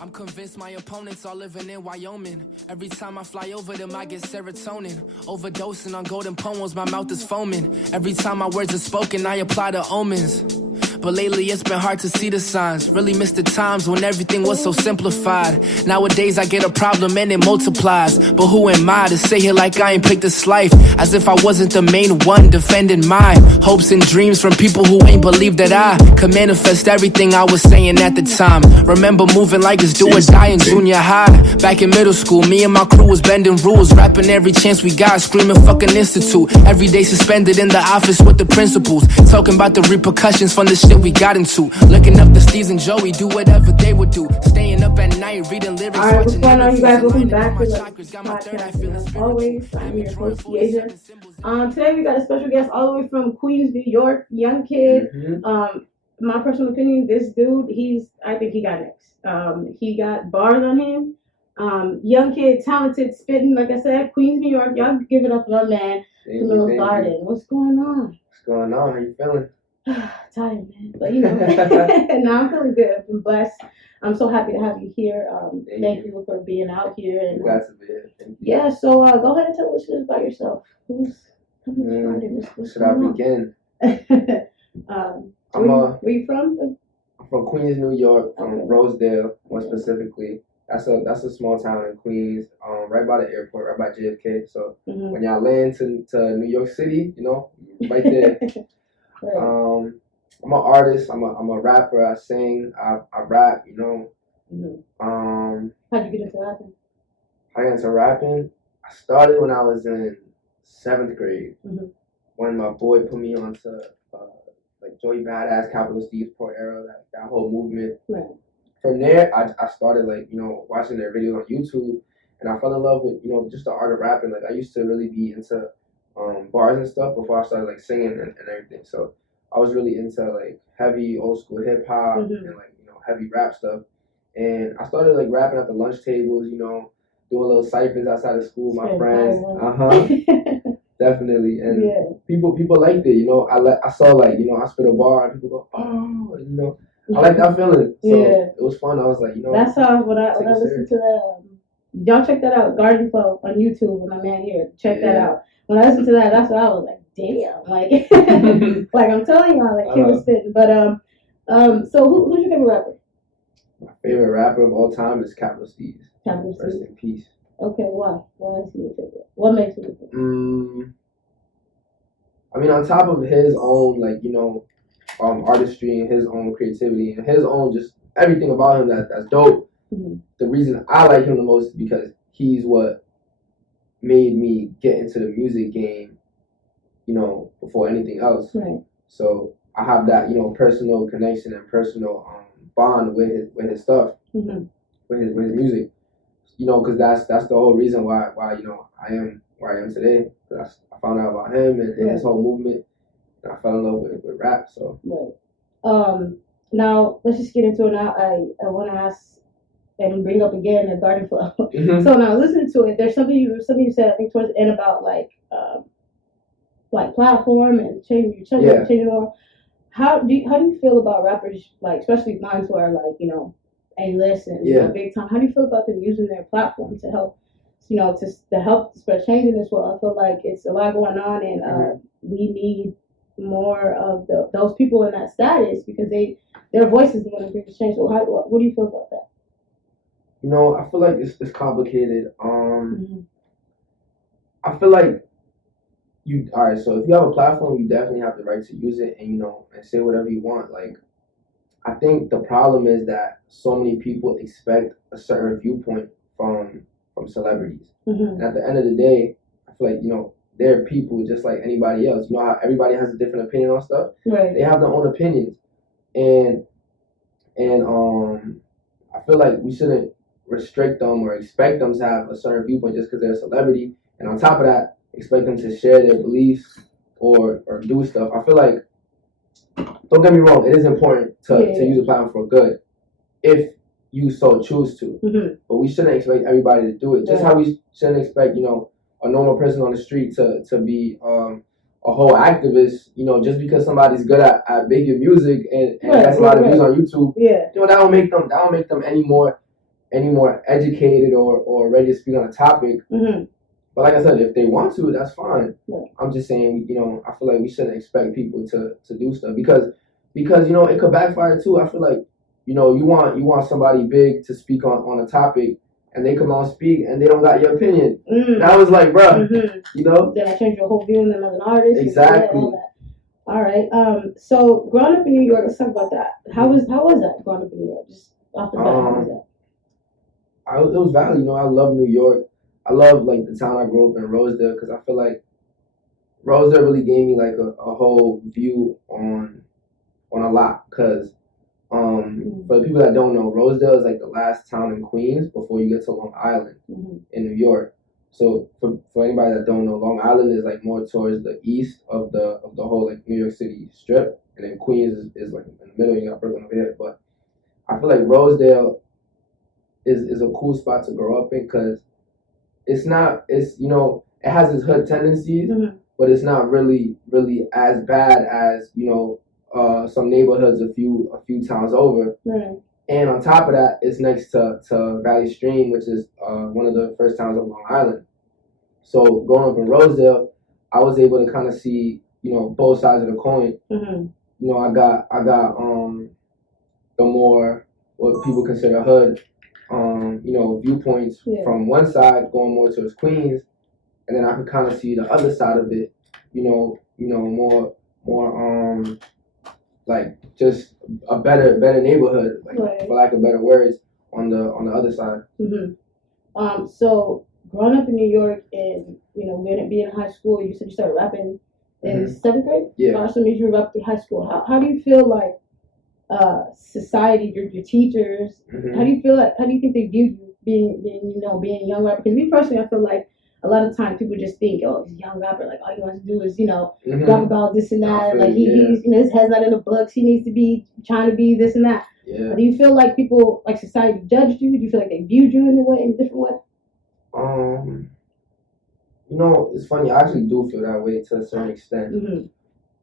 I'm convinced my opponents are living in Wyoming. Every time I fly over them, I get serotonin. Overdosing on golden poems, my mouth is foaming. Every time my words are spoken, I apply the omens. But lately it's been hard to see the signs. Really miss the times when everything was so simplified. Nowadays I get a problem and it multiplies. But who am I to sit here like I ain't picked this life? As if I wasn't the main one defending my hopes and dreams from people who ain't believe that I could manifest everything I was saying at the time. Remember moving like it's do or die in junior high. Back in middle school, me and my crew was bending rules, rapping every chance we got, screaming fucking institute. Every day suspended in the office with the principals, talking about the repercussions from the shit we got into. Looking up to Steve's and Joey, do whatever they would do. Staying up at night, reading lyrics. Alright, what's going on, you guys? Welcome back to the podcast. As always, I'm your host, Asia. Today we got a special guest all the way from Queens, New York, young kid. My personal opinion, this dude, I think he got next. He got bars on him. Young kid, talented, spitting, like I said, Queens, New York. Y'all give it up for our man, CamilosGraden. What's going on? What's going on? How you feeling? Tired, man. But you know, now I'm feeling good. I'm blessed. I'm so happy to have you here. Thank you for being out here. And, glad to be here. Yeah, so go ahead and tell listeners about yourself. Should I begin? Where you from? I'm from Queens, New York, from Rosedale, more specifically. That's a small town in Queens, right by the airport, right by JFK. So when y'all land to New York City, you know, right there. Right. I'm an artist. I'm a rapper. I sing. I rap. You know. How'd you get into rapping? I got into rapping. I started when I was in 7th grade. When my boy put me onto like Joey Badass, Capital Steve's Pro Era, that whole movement. Right. From there, I started like, you know, watching their videos on YouTube, and I fell in love with, you know, just the art of rapping. Like I used to really be into bars and stuff before I started like singing and everything. So I was really into like heavy old school hip hop and like, you know, heavy rap stuff. And I started like rapping at the lunch tables, you know, doing little ciphers outside of school, with my friends. Definitely. And people liked it, you know. I saw like, you know, I spit a bar and people go, oh, you know. I like that feeling. So it was fun. I was like, you know. That's how when I listened to that, y'all check that out, Garden Flow on YouTube with my man here. Check that out. When I listened to that, that's what I was like, damn, like, like I'm telling y'all, like he was spitting. But so who's your favorite rapper? My favorite rapper of all time is Capital Steve. Capital Steve. Rest in peace. Okay, why? Why is he your favorite? What makes you your favorite? I mean, on top of his own, like, you know, artistry and his own creativity and his own just everything about him that's dope. The reason I like him the most is because he's what made me get into the music game, you know, before anything else. Right. So I have that, you know, personal connection and personal bond with his stuff, with his music, you know, because that's the whole reason why you know I am where I am today. Because I found out about him and his whole movement, and I fell in love with rap. So now let's just get into it. Now I want to ask and bring up again the Garden Flow. So now listening to it, there's something you said I think towards the end about like platform and changing on. How do you feel about rappers, like especially ones who are like, you know, A-list and you know, big time? How do you feel about them using their platform to help, you know, to help spread change in this world? I feel like it's a lot going on, and we need more of those people in that status because their voices are going to bring the change. So what do you feel about that? You know, I feel like it's complicated. I feel like alright, so if you have a platform, you definitely have the right to use it and, you know, and say whatever you want. Like, I think the problem is that so many people expect a certain viewpoint from celebrities. And at the end of the day, I feel like, you know, they're people just like anybody else. You know how everybody has a different opinion on stuff? Right. They have their own opinions. And I feel like we shouldn't restrict them or expect them to have a certain viewpoint just because they're a celebrity. And on top of that, expect them to share their beliefs or do stuff. I feel like, don't get me wrong, it is important to use a platform for good if you so choose to. But we shouldn't expect everybody to do it. Just how we shouldn't expect, you know, a normal person on the street to be a whole activist, you know, just because somebody's good at making music and gets a lot of views on YouTube, you know, that don't make them any more educated or ready to speak on a topic. But like I said, if they want to, that's fine. I'm just saying, you know, I feel like we shouldn't expect people to do stuff because you know, it could backfire too. I feel like, you know, you want somebody big to speak on a topic, and they come out and speak, and they don't got your opinion. That was like, bro, you know, did I change your whole view on them as an artist? Exactly. All right. So growing up in New York, let's talk about that. How was that growing up in New York? Just off the bat, how was that? It was valid. You know, I love New York. I love like the town I grew up in, Rosedale, because I feel like Rosedale really gave me like a whole view on a lot. Because for the people that don't know, Rosedale is like the last town in Queens before you get to Long Island in New York. So for anybody that don't know, Long Island is like more towards the east of the whole like New York City strip, and then Queens is like in the middle. You got Brooklyn over here, but I feel like Rosedale is a cool spot to grow up in because it's you know, it has its hood tendencies, but it's not really as bad as, you know, some neighborhoods a few towns over. And on top of that, it's next to Valley Stream, which is one of the first towns of Long Island. So growing up in Rosedale, I was able to kind of see, you know, both sides of the coin. You know, I got the more what people consider hood, you know, viewpoints from one side going more towards Queens, and then I could kind of see the other side of it, you know, more like just a better neighborhood, like for lack of better words, on the other side. So growing up in New York and, you know, being in high school, you said you started rapping in 7th grade? Yeah. So you were up through high school. How do you feel like society, your teachers, how do you think they viewed you being a young rapper? Because me personally, I feel like a lot of times people just think, oh, he's a young rapper, like all he wants to do is, you know, talk about this and that, like he's, you know, his head's not in the books, he needs to be trying to be this and that. Do you feel like people, like society, judged you? Do you feel like they viewed you in a different way? You know, it's funny. I actually do feel that way to a certain extent.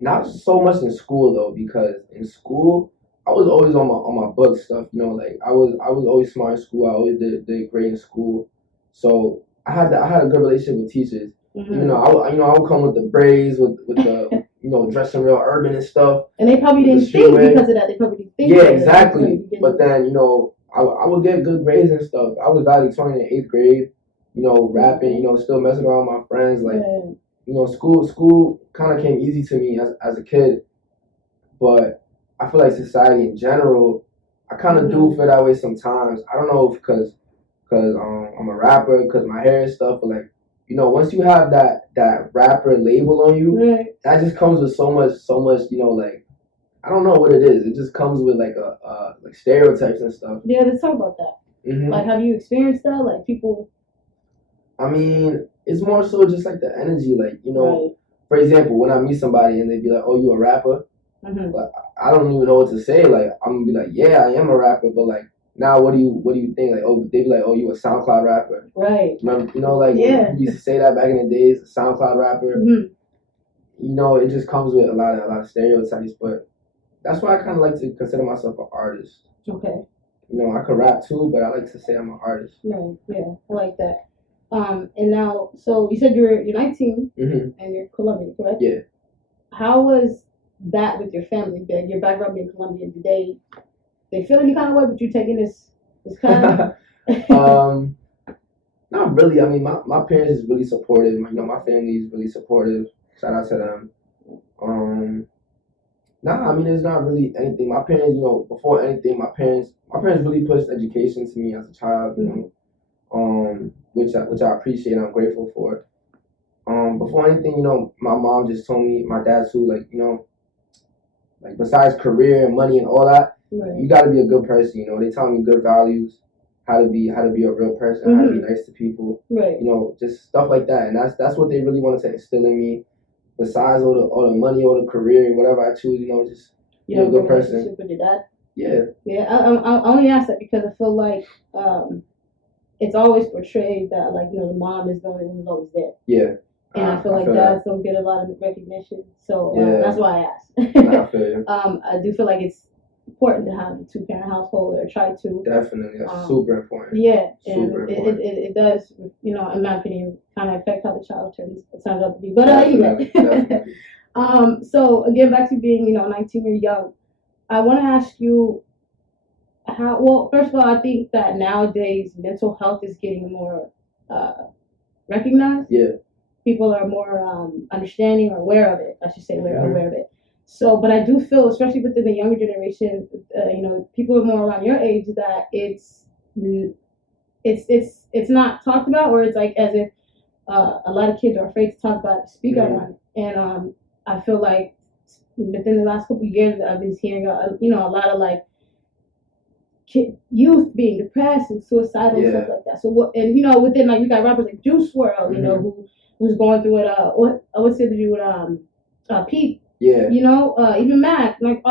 Not so much in school though, because in school I was always on my book stuff. You know, like I was always smart in school. I always did great in school. So I had a good relationship with teachers. You know, I would come with the braids, with the you know, dressing real urban and stuff. And they probably didn't think because of that. They probably didn't think. Yeah, exactly. But then, you know, I would get good grades and stuff. I was valedictorian in 8th grade. You know, rapping. You know, still messing around with my friends. Like, you know, school kind of came easy to me as a kid. But I feel like society in general, I kind of do feel that way sometimes. I don't know if because I'm a rapper, because my hair and stuff, but like, you know, once you have that rapper label on you, that just comes with so much, you know, like, I don't know what it is. It just comes with like like stereotypes and stuff. Yeah, let's talk about that. Like, have you experienced that? Like, people. I mean, it's more so just like the energy, like, you know. For example, when I meet somebody and they be like, "Oh, you a rapper?" Like, I don't even know what to say. Like, I'm gonna be like, "Yeah, I am a rapper," but like, now what do you think? Like, oh, they be like, "Oh, you a SoundCloud rapper?" Remember, you know, like we used to say that back in the days, a SoundCloud rapper. You know, it just comes with a lot of stereotypes, but that's why I kind of like to consider myself an artist. Okay. You know, I could rap too, but I like to say I'm an artist. Right. Yeah, I like that. And now, so you said you're 19 and you're Colombian, correct? Yeah. How was that with your family? Your background being Colombian, did they feel any kind of way with you taking this kind? Not really. I mean, my parents is really supportive. You know, my family is really supportive. Shout out to them. Nah, I mean, it's not really anything. My parents, you know, before anything, my parents really pushed education to me as a child. You know, which I appreciate. I'm grateful for. Before anything, you know, my mom just told me, my dad too, like, you know, like besides career and money and all that, you got to be a good person. You know, they taught me good values, how to be a real person, how to be nice to people. You know, just stuff like that. And that's what they really wanted to instill in me. Besides all the money, all the career, whatever I choose, you know, just be a good person. With your dad? Yeah. Yeah, I only ask that because I feel like it's always portrayed that, like, you know, the mom is the only one who's always there. Yeah. And I feel like dads don't get a lot of recognition. So that's why I asked. I feel you. I do feel like it's important to have a 2-parent household, or try to. Definitely, that's super important. Yeah, super and important. It does, in my opinion, kind of affect how the child turns out to be. But anyway, so again, back to being 19 or young, I want to ask you how. Well, first of all, I think that nowadays mental health is getting more recognized. Yeah. People are more understanding or aware of it. I should say aware of it. So, but I do feel, especially within the younger generation, people more around your age, that it's not talked about, or it's like as if a lot of kids are afraid to talk about it, speak out on it. And I feel like within the last couple of years, I've been hearing a lot of like youth being depressed and suicidal and stuff like that. So what, and within like we got rappers like Juice WRLD, who's going through it. What city did you Pete? Yeah. Even Mac, like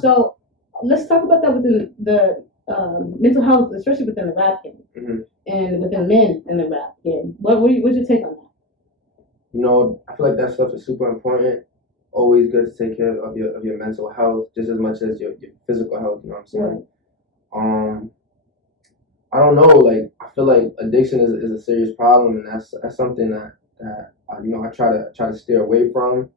So let's talk about that within the mental health, especially within the rap game and within men in the rap game. What's your take on that? I feel like that stuff is super important. Always good to take care of your mental health just as much as your physical health. You know what I'm saying? Right. I don't know. Like, I feel like addiction is a serious problem, and that's something that I try to steer away from.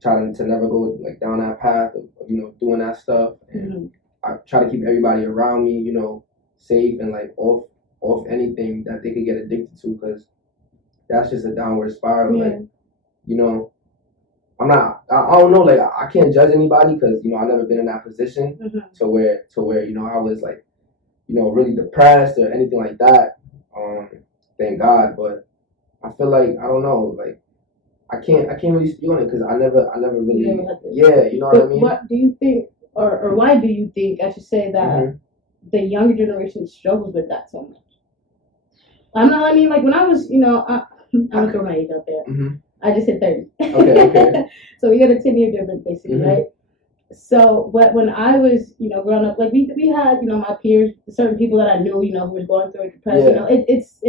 Try to never go like down that path of doing that stuff, and I try to keep everybody around me safe and like off anything that they could get addicted to, because that's just a downward spiral. Like I don't know, like I can't judge anybody, because I've never been in that position to where I was like really depressed or anything like that. Thank God. But I feel like, I don't know, like I can't really speak on it, because I never really what I mean. What do you think, or why do you think, I should say, that the younger generation struggles with that so much? I mean, like when I was, I'm gonna throw my age out there. I just hit 30. Okay. So we got a 10-year difference, basically, right? So, but when I was, growing up, like we had, my peers, certain people that I knew, who was going through depression. It's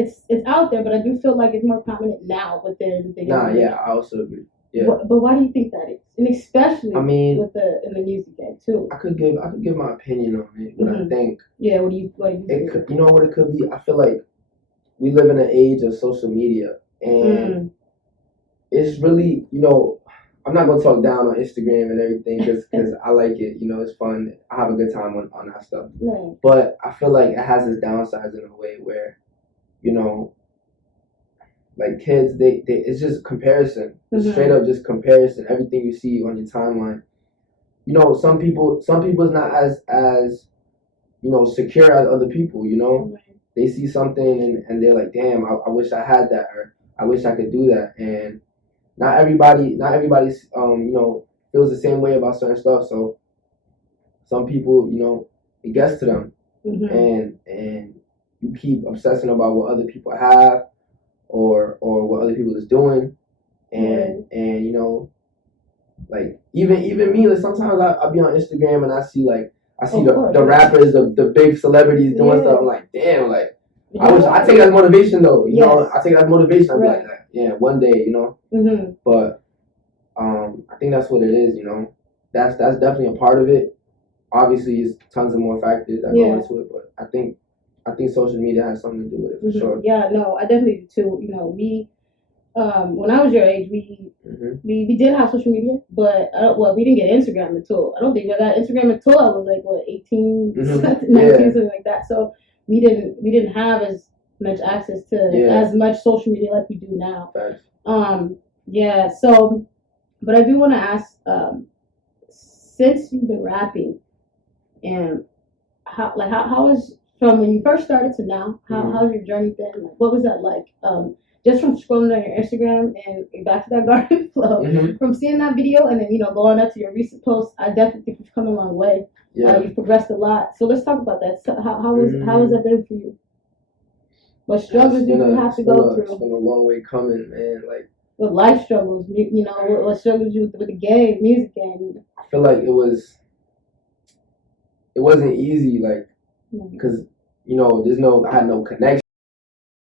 out there, but I do feel like it's more prominent now within the younger generation. I also agree. Yeah. But why do you think that is? And especially, in the music game too. I could give my opinion on it. What I think. Yeah. What do you think? You know what it could be? I feel like we live in an age of social media, and it's really, I'm not gonna talk down on Instagram and everything, because I like it. It's fun. I have a good time on that stuff. Right. But I feel like it has its downsides in a way where, like kids, they it's just comparison. It's straight up just comparison. Everything you see on your timeline. Some people's not as secure as other people. Right. They see something and they're like, damn, I wish I had that, or I wish I could do that. And not everybody feels the same way about certain stuff. So some people, it gets to them, and you keep obsessing about what other people have, or what other people is doing, and like even me, like sometimes I be on Instagram and I see the rappers, the big celebrities doing stuff. I'm like, damn, like I take it as motivation though. I take it as motivation. I'm like, yeah, one day, But I think that's what it is. That's definitely a part of it. Obviously, it's tons of more factors that go into it, but I think social media has something to do with it for sure. Yeah, no, I definitely do too. We when I was your age, we did have social media, but we didn't get Instagram until, I don't think we got Instagram until I was like 18, 19, something like that. So we didn't have as much access to as much social media like we do now. Thanks. So, but I do want to ask, since you've been rapping, and how is, from when you first started to now, how's your journey been? Like, what was that like? Just from scrolling on your Instagram and back to that garden flow, from seeing that video and then going up to your recent post, I definitely think you've come a long way. You've progressed a lot. So let's talk about that. So how has that been for you? What struggles did you have to go through? It's been a long way coming, man. Like, with life struggles, what struggles you with the game, music game? I feel like it wasn't easy, like, because I had no connection.